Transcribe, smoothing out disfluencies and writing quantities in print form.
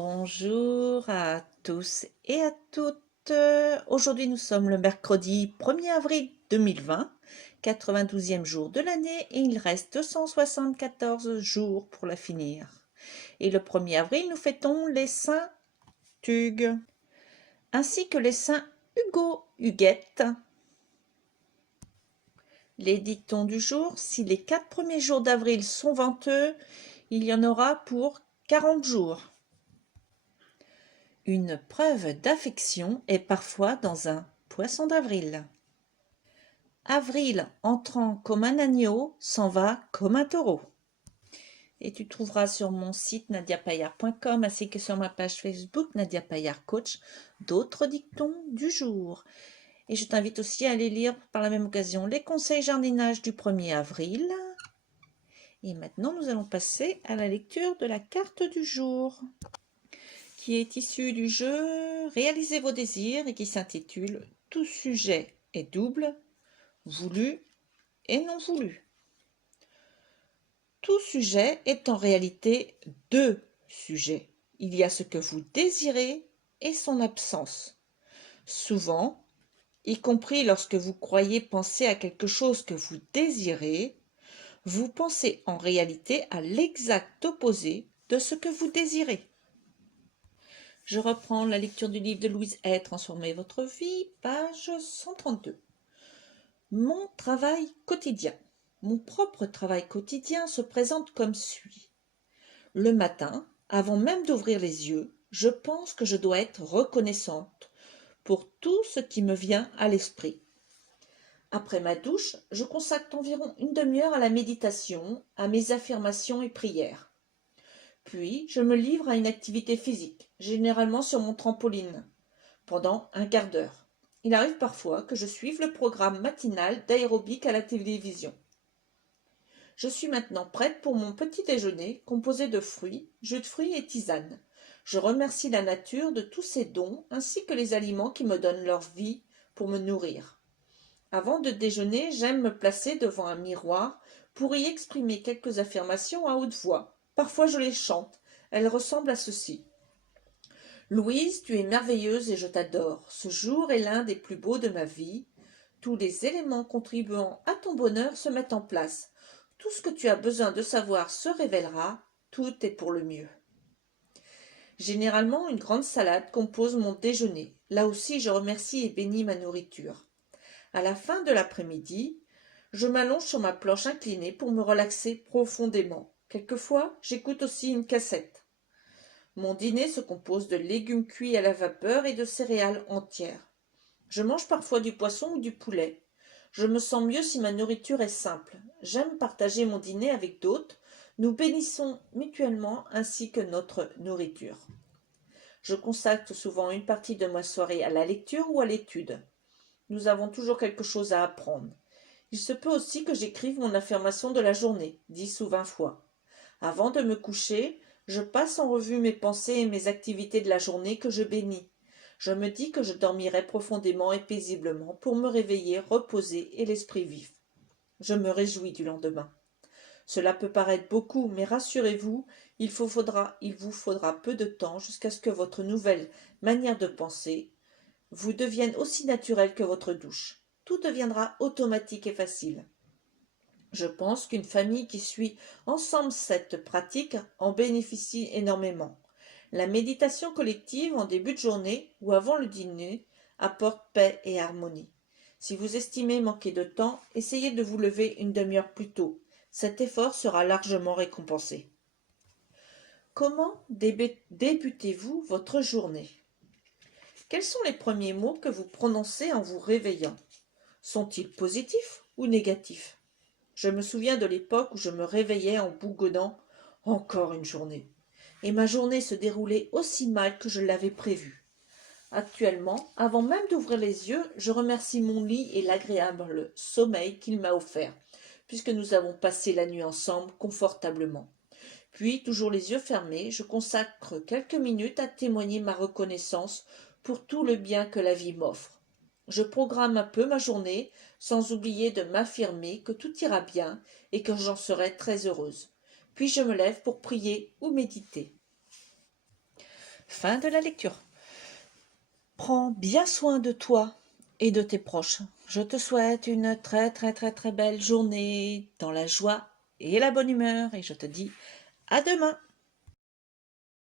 Bonjour à tous et à toutes. Aujourd'hui, nous sommes le mercredi 1er avril 2020, 92e jour de l'année et il reste 274 jours pour la finir. Et le 1er avril, nous fêtons les saints Hugues, ainsi que les saints Hugo, Huguette. Les dictons du jour: si les 4 premiers jours d'avril sont venteux, il y en aura pour 40 jours. Une preuve d'affection est parfois dans un poisson d'avril. Avril, entrant comme un agneau, s'en va comme un taureau. Et tu trouveras sur mon site nadiapayard.com ainsi que sur ma page Facebook Nadia Payard Coach d'autres dictons du jour. Et je t'invite aussi à aller lire par la même occasion les conseils jardinage du 1er avril. Et maintenant, nous allons passer à la lecture de la carte du jour, qui est issue du jeu Réalisez vos désirs et qui s'intitule Tout sujet est double, voulu et non voulu. Tout sujet est en réalité deux sujets. Il y a ce que vous désirez et son absence. Souvent, y compris lorsque vous croyez penser à quelque chose que vous désirez, vous pensez en réalité à l'exact opposé de ce que vous désirez. Je reprends la lecture du livre de Louise Hay, Transformez votre vie, page 132. Mon travail quotidien. Mon propre travail quotidien se présente comme suit. Le matin, avant même d'ouvrir les yeux, je pense que je dois être reconnaissante pour tout ce qui me vient à l'esprit. Après ma douche, je consacre environ une demi-heure à la méditation, à mes affirmations et prières. Puis, je me livre à une activité physique, généralement sur mon trampoline, pendant un quart d'heure. Il arrive parfois que je suive le programme matinal d'aérobic à la télévision. Je suis maintenant prête pour mon petit déjeuner composé de fruits, jus de fruits et tisane. Je remercie la nature de tous ses dons ainsi que les aliments qui me donnent leur vie pour me nourrir. Avant de déjeuner, j'aime me placer devant un miroir pour y exprimer quelques affirmations à haute voix. Parfois je les chante. Elles ressemblent à ceci. Louise, tu es merveilleuse et je t'adore. Ce jour est l'un des plus beaux de ma vie. Tous les éléments contribuant à ton bonheur se mettent en place. Tout ce que tu as besoin de savoir se révélera. Tout est pour le mieux. Généralement, une grande salade compose mon déjeuner. Là aussi, je remercie et bénis ma nourriture. À la fin de l'après-midi, je m'allonge sur ma planche inclinée pour me relaxer profondément. Quelquefois, j'écoute aussi une cassette. Mon dîner se compose de légumes cuits à la vapeur et de céréales entières. Je mange parfois du poisson ou du poulet. Je me sens mieux si ma nourriture est simple. J'aime partager mon dîner avec d'autres. Nous bénissons mutuellement ainsi que notre nourriture. Je consacre souvent une partie de ma soirée à la lecture ou à l'étude. Nous avons toujours quelque chose à apprendre. Il se peut aussi que j'écrive mon affirmation de la journée, 10 ou 20 fois. Avant de me coucher, je passe en revue mes pensées et mes activités de la journée que je bénis. Je me dis que je dormirai profondément et paisiblement pour me réveiller reposé et l'esprit vif. Je me réjouis du lendemain. Cela peut paraître beaucoup, mais rassurez-vous, il vous faudra peu de temps jusqu'à ce que votre nouvelle manière de penser vous devienne aussi naturelle que votre douche. Tout deviendra automatique et facile. Je pense qu'une famille qui suit ensemble cette pratique en bénéficie énormément. La méditation collective en début de journée ou avant le dîner apporte paix et harmonie. Si vous estimez manquer de temps, essayez de vous lever une demi-heure plus tôt. Cet effort sera largement récompensé. Comment débutez-vous votre journée? Quels sont les premiers mots que vous prononcez en vous réveillant? Sont-ils positifs ou négatifs? Je me souviens de l'époque où je me réveillais en bougonnant « Encore une journée » et ma journée se déroulait aussi mal que je l'avais prévu. Actuellement, avant même d'ouvrir les yeux, je remercie mon lit et l'agréable sommeil qu'il m'a offert, puisque nous avons passé la nuit ensemble confortablement. Puis, toujours les yeux fermés, je consacre quelques minutes à témoigner ma reconnaissance pour tout le bien que la vie m'offre. Je programme un peu ma journée, sans oublier de m'affirmer que tout ira bien et que j'en serai très heureuse. Puis je me lève pour prier ou méditer. fin de la lecture. Prends bien soin de toi et de tes proches. Je te souhaite une très très très très belle journée dans la joie et la bonne humeur et je te dis à demain.